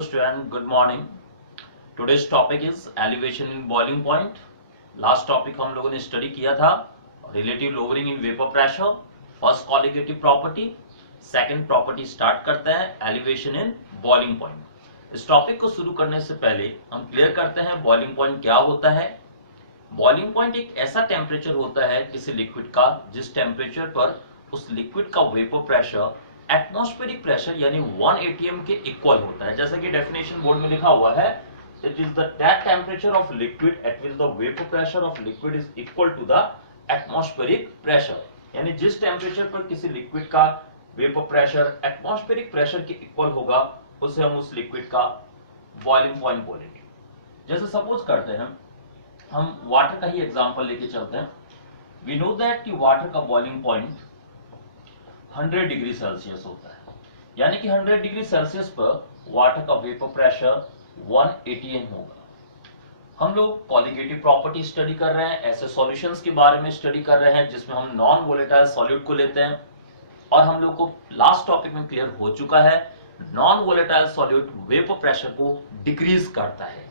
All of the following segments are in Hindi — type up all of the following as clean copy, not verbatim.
Student, good morning. Today's topic is elevation in boiling point. Last topic हम लोगों ने स्टडी किया था relative lowering in vapour pressure, first qualitative property, second property start करते हैं एलिवेशन इन बॉइलिंग पॉइंट। इस टॉपिक को शुरू करने से पहले हम क्लियर करते हैं बॉइलिंग पॉइंट क्या होता है। बॉइलिंग पॉइंट एक ऐसा टेम्परेचर होता है किसी लिक्विड का जिस टेम्परेचर पर उस लिक्विड का वेपर प्रेशर एटमॉस्फेरिक प्रेशर यानी 1 atm के इक्वल होता है। जैसे कि डेफिनेशन बोर्ड में लिखा हुआ है, it is that temperature of liquid at which the vapour pressure of liquid is equal to the atmospheric pressure. यानी जिस टेम्परेचर पर किसी लिक्विड का वेपर प्रेशर एटमॉस्फेरिक प्रेशर के इक्वल होगा उसे हम उस लिक्विड का बॉइलिंग पॉइंट बोलेंगे। जैसे सपोज करते हैं हम वाटर का ही एग्जांपल लेके चलते हैं। वी नो दैट कि वाटर का बॉइलिंग पॉइंट 100 डिग्री सेल्सियस होता है, यानी कि 100 डिग्री सेल्सियस पर वाटर का वेपर प्रेशर 1 atm होगा। हम लोग कॉलिगेटिव प्रॉपर्टी स्टडी कर रहे हैं, ऐसे सॉल्यूशंस के बारे में स्टडी कर रहे हैं जिसमें हम नॉन वोलेटाइल सॉल्यूट को लेते हैं। और हम लोग को लास्ट टॉपिक में क्लियर हो चुका है non volatile solute vapour pressure को डिक्रीज करता है।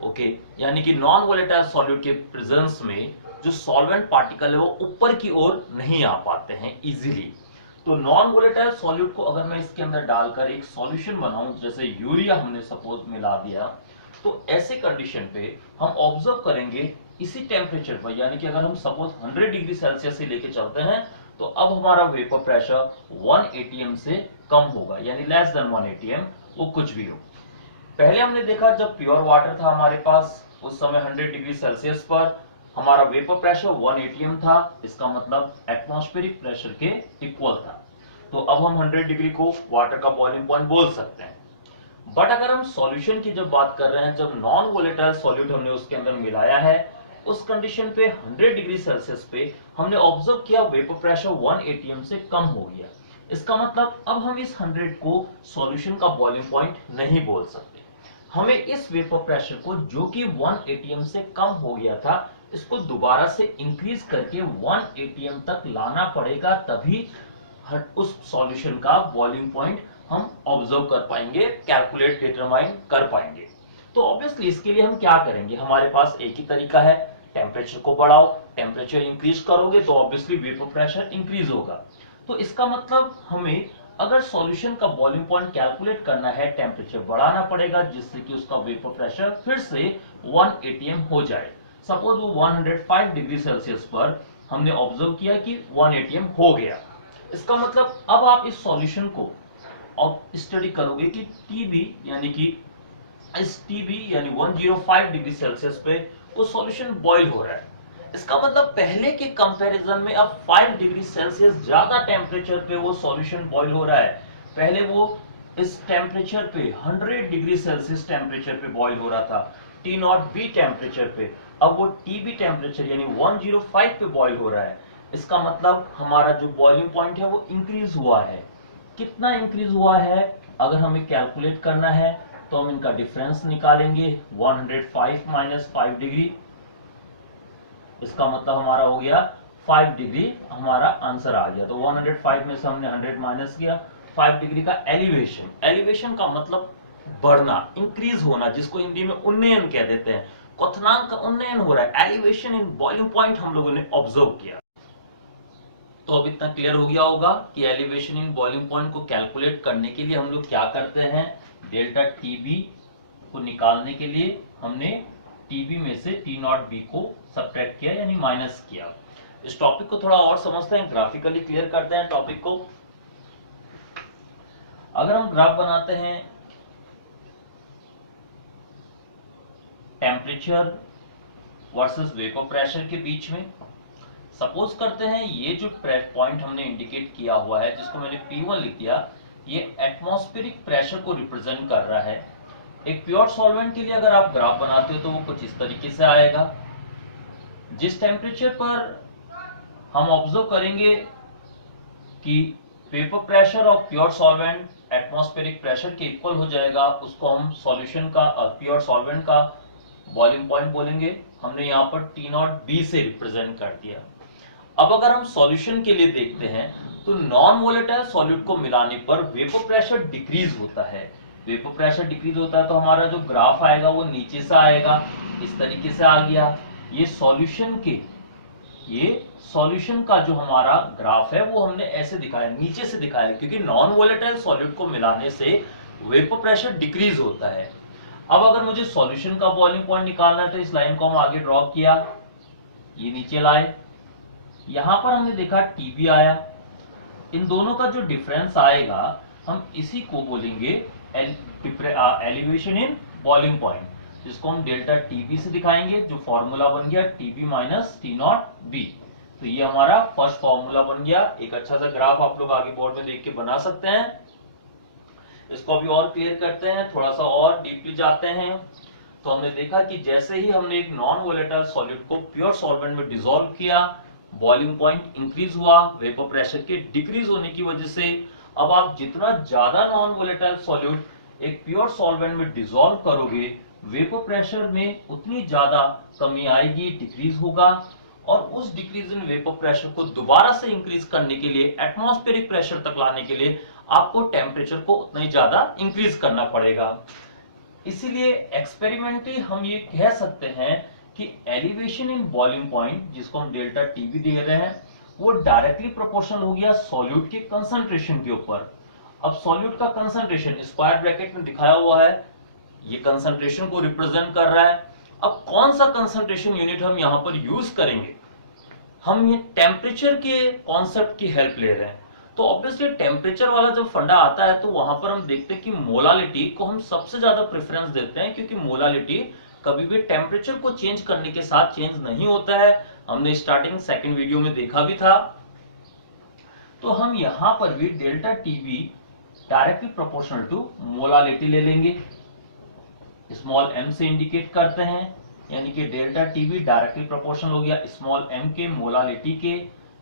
ओके, यानी कि नॉन वोलेटाइल सॉल्यूट के प्रेजेंस में जो सॉल्वेंट पार्टिकल है वो ऊपर की ओर नहीं आ पाते हैं इजीली। तो नॉन वोलेटाइल सॉल्यूट को अगर मैं इसके अंदर डालकर एक सॉल्यूशन बनाऊं, जैसे यूरिया हमने सपोज मिला दिया, तो ऐसे कंडीशन पे हम ऑब्जर्व करेंगे इसी टेम्परेचर पर, यानी कि अगर हम सपोज 100 डिग्री सेल्सियस से लेके चलते हैं तो अब हमारा वेपर प्रेशर 1 atm से कम होगा, यानी लेस देन 1 atm, वो कुछ भी हो। पहले हमने देखा जब प्योर वाटर था हमारे पास, उस समय 100 डिग्री सेल्सियस पर हमारा वेपर प्रेशर 1 atm था, इसका मतलब एटमॉस्फेरिक प्रेशर के इक्वल था। तो अब हम 100 डिग्री को वाटर का बॉइलिंग पॉइंट बोल सकते हैं। बट अगर हम सॉल्यूशन की जब बात कर रहे हैं, जब नॉन वोलेटाइल सॉल्यूट हमने उसके अंदर मिलाया है, उस कंडीशन पे 100 डिग्री सेल्सियस पे हमने ऑब्जर्व किया वेपर प्रेशर 1 atm से कम हो गया। इसका मतलब अब हम इस 100 को सॉल्यूशन का बॉइलिंग पॉइंट नहीं बोल सकते। हमें इस वेपर प्रेशर को जो कि 1 atm से कम हो गया था, इसको दोबारा से इंक्रीज करके 1 atm तक लाना पड़ेगा, तभी उस सॉल्यूशन का बॉइलिंग पॉइंट हम ऑब्जर्व कर पाएंगे, कैलकुलेट डिटरमाइन कर पाएंगे। तो ऑब्वियसली इसके लिए हम क्या करेंगे, हमारे पास एक ही तरीका है, टेम्परेचर को बढ़ाओ, टेम्परेचर इंक्रीज करोगे तो ऑब्वियसली वेपर प्रेशर इंक्रीज होगा। तो इसका मतलब हमें अगर सॉल्यूशन का बॉइलिंग पॉइंट कैलकुलेट करना है, टेम्परेचर बढ़ाना पड़ेगा जिससे कि उसका वेपर प्रेशर फिर से 1 atm हो जाए। सपोज वो 105 डिग्री सेल्सियस पर हमने ऑब्जर्व किया कि 1 atm हो गया। इसका मतलब अब आप इस सॉल्यूशन को और स्टडी करोगे कि टीबी यानी कि इस टीबी यानी 105 डिग्री सेल्सियस पे वो सॉल्यूशन बॉईल हो रहा है। इसका मतलब पहले के कंपैरिजन में अब 5 डिग्री सेल्सियस ज्यादा टेम्परेचर पे वो सॉल्यूशन बॉईल हो रहा है। पहले वो इस टेम्परेचर पे 100 डिग्री सेल्सियस टेम्परेचर पे बॉईल हो रहा था, टी नॉट बी टेम्परेचर पे, अब वो टीबी टेम्परेचर यानी 105 पे बॉईल हो रहा है। इसका मतलब हमारा जो बॉइलिंग पॉइंट है वो इंक्रीज हुआ है। कितना इंक्रीज हुआ है अगर हमें कैलकुलेट करना है तो हम इनका डिफरेंस निकालेंगे, 105 माइनस 5 डिग्री, इसका मतलब हमारा हो गया 5 डिग्री, हमारा आंसर आ गया। तो 105 में से हमने 100 माइनस किया, 5 डिग्री का एलिवेशन। एलिवेशन का मतलब बढ़ना, इंक्रीज होना, जिसको हिंदी में उन्नयन कह देते हैं। क्वथनांक का उन्नयन हो रहा है, एलिवेशन इन बॉइलिंग पॉइंट हम लोगों ने ऑब्जर्व किया। तो अब इतना क्लियर हो गया होगा कि एलिवेशन इन बॉइलिंग पॉइंट को कैलकुलेट करने के लिए हम लोग क्या करते हैं, डेल्टा टीबी को निकालने के लिए हमने टीबी में से टी नॉट बी को सब्ट्रैक्ट किया यानी माइनस किया। इस टॉपिक को थोड़ा और समझते हैं, ग्राफिकली क्लियर करते हैं टॉपिक को। अगर हम ग्राफ बनाते हैं टेम्परेचर वर्सेस वेपर प्रेशर के बीच में, सपोज करते हैं ये जो पॉइंट हमने इंडिकेट किया हुआ है जिसको मैंने P1 लिख दिया, ये एटमॉस्फेरिक प्रेशर को रिप्रेजेंट कर रहा है। एक प्योर सॉल्वेंट के लिए अगर आप ग्राफ बनाते हो तो वो कुछ इस तरीके से आएगा। जिस टेम्परेचर पर हम ऑब्जर्व करेंगे कि vapour pressure of pure solvent atmospheric pressure के इक्वल हो जाएगा, उसको हम सॉल्यूशन का प्योर सॉल्वेंट का बॉइलिंग पॉइंट बोलेंगे। हमने यहाँ पर टी नॉट बी से रिप्रेजेंट कर दिया। अब अगर हम सॉल्यूशन के लिए देखते हैं तो नॉन वोलेटाइल सॉल्यूट को मिलाने पर वेपर प्रेशर डिक्रीज होता है, वेपर प्रेशर डिक्रीज होता है तो हमारा जो ग्राफ आएगा वो नीचे से आएगा, इस तरीके से आ गया। ये सॉल्यूशन का जो हमारा ग्राफ है वो हमने ऐसे दिखाया, नीचे से दिखाया, क्योंकि नॉन वोलेटाइल सॉल्यूट को मिलाने से वेपर प्रेशर डिक्रीज होता है। अब अगर मुझे सॉल्यूशन का बॉइलिंग पॉइंट निकालना है तो इस लाइन को हम आगे ड्रॉ किया, ये नीचे लाए, यहां पर हमने देखा टीबी आया। इन दोनों का जो डिफरेंस आएगा हम इसी को बोलेंगे एलिवेशन इन बॉइलिंग पॉइंट, जिसको हम डेल्टा टीबी से दिखाएंगे, जो फॉर्मूला बन गया TB minus T naught B. तो ये हमारा फर्स्ट फॉर्मूला बन गया। एक अच्छा सा ग्राफ आप लोग आगे बोर्ड में देख के बना सकते हैं। इसको अभी और क्लियर करते हैं, थोड़ा सा और डीपली जाते हैं। तो हमने देखा कि जैसे ही हमने एक नॉन वोलेटाइल सॉल्यूट को प्योर सॉल्वेंट में डिसॉल्व किया, बॉइलिंग पॉइंट इंक्रीज हुआ वेपर प्रेशर के डिक्रीज होने की वजह से। अब आप जितना ज्यादा नॉन वोलेटाइल सॉल्यूट एक प्योर सॉल्वेंट में डिसॉल्व करोगे, वेपर प्रेशर में उतनी ज्यादा कमी आएगी, डिक्रीज होगा। और उस डिक्रीज इन वेपर प्रेशर को दोबारा से इंक्रीज करने के लिए, एटमॉस्फेरिक प्रेशर तक लाने के लिए आपको टेम्परेचर को उतना ही ज्यादा इंक्रीज करना पड़ेगा। इसीलिए एक्सपेरिमेंटली हम ये कह सकते हैं कि एलिवेशन इन बॉइलिंग पॉइंट, जिसको हम डेल्टा टीबी दे रहे हैं, वो डायरेक्टली प्रोपोर्शनल हो गया सॉल्यूट के कंसंट्रेशन के ऊपर। अब सॉल्यूट का कंसंट्रेशन स्क्वायर ब्रैकेट में दिखाया हुआ है, ये कंसंट्रेशन को रिप्रेजेंट कर रहा है। अब कौन सा कंसंट्रेशन यूनिट हम यहां पर यूज करेंगे, हम ये टेम्परेचर के कॉन्सेप्ट की हेल्प ले रहे हैं। तो ऑब्वियसली टेम्परेचर वाला जब फंडा आता है तो वहां पर हम देखते हैं कि मोलालिटी को हम सबसे ज्यादा प्रेफरेंस देते हैं, क्योंकि मोलालिटी कभी भी टेम्परेचर को चेंज करने के साथ चेंज नहीं होता है। हमने स्टार्टिंग सेकंड वीडियो में देखा भी था। तो हम यहां पर भी delta TB directly proportional to molality ले लेंगे, स्मॉल एम से इंडिकेट करते हैं, यानी कि डेल्टा टीबी डायरेक्टली प्रोपोर्शनल हो गया स्मॉल एम के मोलालिटी के।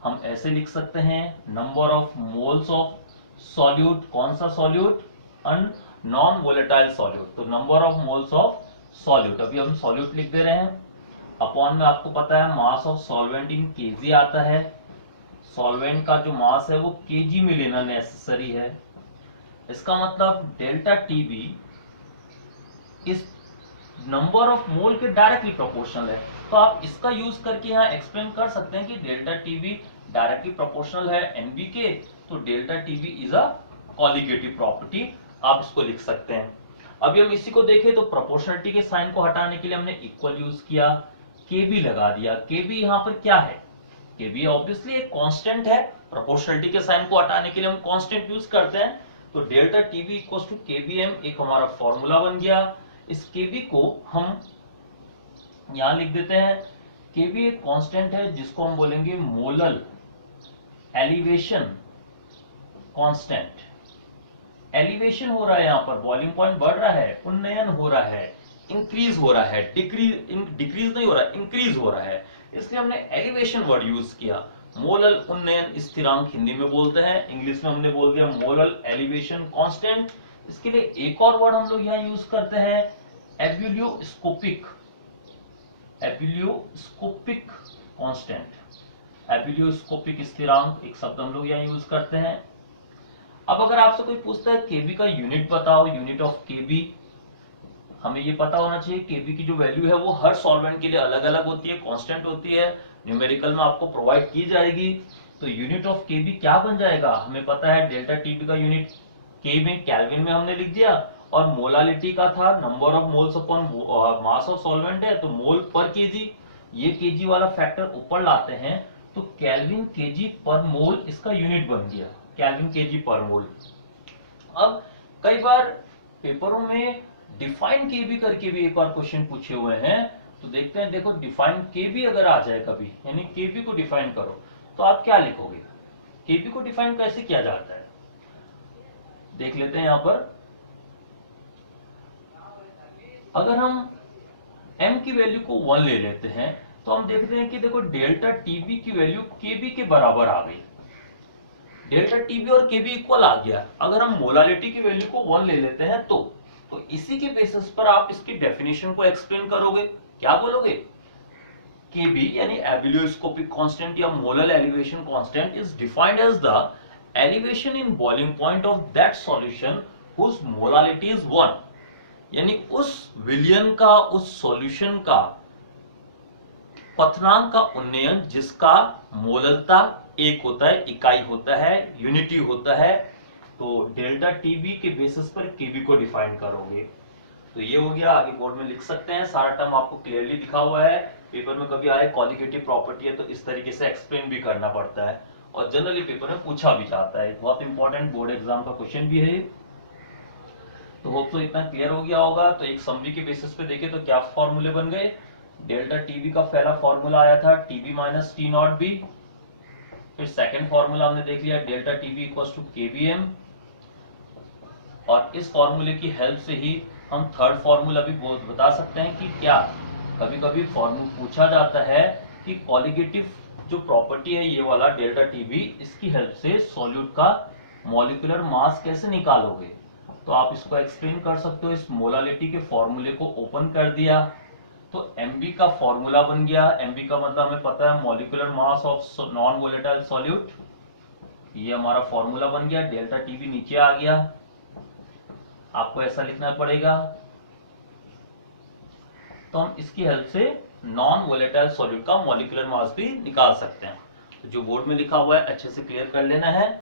हम ऐसे लिख सकते हैं number of moles of solute. कौन सा सॉल्यूट? Non volatile solute. तो number of moles of solute, अभी हम सॉल्यूट लिख दे रहे हैं, अपॉन में आपको पता है mass of solvent in KG आता है। सॉल्वेंट का जो मास है वो केजी में लेना नेसेसरी है। इसका मतलब डेल्टा टीबी इस नंबर ऑफ मोल के डायरेक्टली प्रोपोर्शनल है। तो आप इसका यूज करके यहाँ एक्सप्लेन कर सकते हैं कि डेल्टा टीबी डायरेक्टली प्रोपोर्शनल है एनबी के, तो delta TB is a colligative property, आप इसको लिख सकते हैं। अभी हम इसी को देखें तो प्रोपोर्शनलिटी के साइन को हटाने के लिए हमने इक्वल यूज किया, केबी लगा दिया। केबी यहाँ पर क्या है? केबी ऑब्वियसली एक कांस्टेंट है, प्रोपोर्शनलिटी के साइन को हटाने के लिए हम कांस्टेंट यूज करते हैं। तो delta TB equals to KBM एक हमारा फॉर्मूला बन गया। इस केबी को हम यहां लिख देते हैं, केबी एक कांस्टेंट है जिसको हम बोलेंगे मोलल एलिवेशन कांस्टेंट। एलिवेशन हो रहा है, यहां पर बॉइलिंग पॉइंट बढ़ रहा है, उन्नयन हो रहा है, इंक्रीज हो रहा है, डिक्रीज नहीं हो रहा, इंक्रीज हो रहा है, इसलिए हमने एलिवेशन वर्ड यूज किया। मोलल उन्नयन स्थिरांक हिंदी में बोलते हैं, इंग्लिश में हमने बोल दिया मोलल एलिवेशन कांस्टेंट। इसके लिए एक और वर्ड हम लोग यहाँ यूज करते हैं, एब्यूलियोस्कोपिक कांस्टेंट, एब्यूलियोस्कोपिक स्थिरांक एक शब्द हम लोग यहाँ यूज करते हैं। अब अगर आपसे कोई पूछता है केबी का यूनिट बताओ, यूनिट ऑफ केबी, हमें ये पता होना चाहिए केबी की जो वैल्यू है वो हर सॉल्वेंट के लिए अलग अलग होती है, कांस्टेंट होती है, न्यूमेरिकल में आपको प्रोवाइड की जाएगी। तो यूनिट ऑफ केबी क्या बन जाएगा, हमें पता है डेल्टा टीबी का यूनिट के में केल्विन में हमने लिख दिया, और मोलालिटी का था number of moles upon mass of solvent है तो मोल पर केजी, ये केजी वाला फैक्टर ऊपर लाते हैं तो केल्विन केजी पर मोल इसका यूनिट बन गया, केल्विन केजी पर मोल। अब कई बार पेपरों में डिफाइन केबी करके भी एक बार क्वेश्चन पूछे हुए हैं, तो देखते हैं, देखो डिफाइन केबी अगर आ जाए कभी, यानी केबी को डिफाइन करो, तो आप क्या लिखोगे? केबी को डिफाइन कैसे किया जाता है देख लेते हैं। यहां पर अगर हम m की वैल्यू को 1 ले लेते हैं तो हम देखते हैं कि देखो डेल्टा टीबी की वैल्यू केबी के बराबर आ गई, डेल्टा टीबी और केबी इक्वल आ गया। अगर हम मोलालिटी की वैल्यू को 1 ले लेते हैं तो इसी के बेसिस पर आप इसकी डेफिनेशन को एक्सप्लेन करोगे, क्या बोलोगे? केबी यानी एब्यूलियोस्कोपिक कांस्टेंट या molal elevation constant is defined as the elevation in boiling point of that solution whose molality is 1, यानी उस विलयन का, उस सॉल्यूशन का क्वथनांक का उन्नयन जिसका मोललता एक होता है, इकाई होता है, यूनिटी होता है। तो डेल्टा टीबी के बेसिस पर केबी को डिफाइन करोगे। तो ये हो गया, आगे बोर्ड में लिख सकते हैं, सारा टर्म आपको क्लियरली लिखा हुआ है। पेपर में कभी आए कॉलिगेटिव प्रॉपर्टी है तो इस तरीके से एक्सप्लेन भी करना पड़ता है और जनरली पेपर में पूछा भी जाता है, बहुत इंपॉर्टेंट बोर्ड एग्जाम का क्वेश्चन भी है। तो होप तो इतना क्लियर हो गया होगा। तो एक समरी के बेसिस पे देखे तो क्या फॉर्मूले बन गए, डेल्टा टीबी का पहला फॉर्मूला आया था TB minus T naught B. फिर सेकंड फॉर्मूला हमने देख लिया delta TB equals to KVM, और इस फॉर्मूले की हेल्प से ही हम थर्ड फॉर्मूला भी बता सकते हैं कि क्या कभी कभी फॉर्मूला पूछा जाता है कि कॉलिगेटिव जो प्रॉपर्टी है ये वाला डेल्टा टीबी, इसकी हेल्प से सॉल्यूट का मॉलिक्यूलर मास कैसे निकालोगे। तो आप इसको एक्सप्लेन कर सकते हो। इस मोलालिटी के फॉर्मूले को ओपन कर दिया तो एमबी का फॉर्मूला बन गया। एमबी का मतलब हमें पता है molecular mass of non volatile solute, ये हमारा फॉर्मूला बन गया। डेल्टा टीबी नीचे आ गया, आपको ऐसा लिखना पड़ेगा। तो हम इसकी हेल्प से नॉन वोलेटाइल सॉल्यूट का मॉलिक्यूलर मास भी निकाल सकते हैं। जो बोर्ड में लिखा हुआ है अच्छे से क्लियर कर लेना है।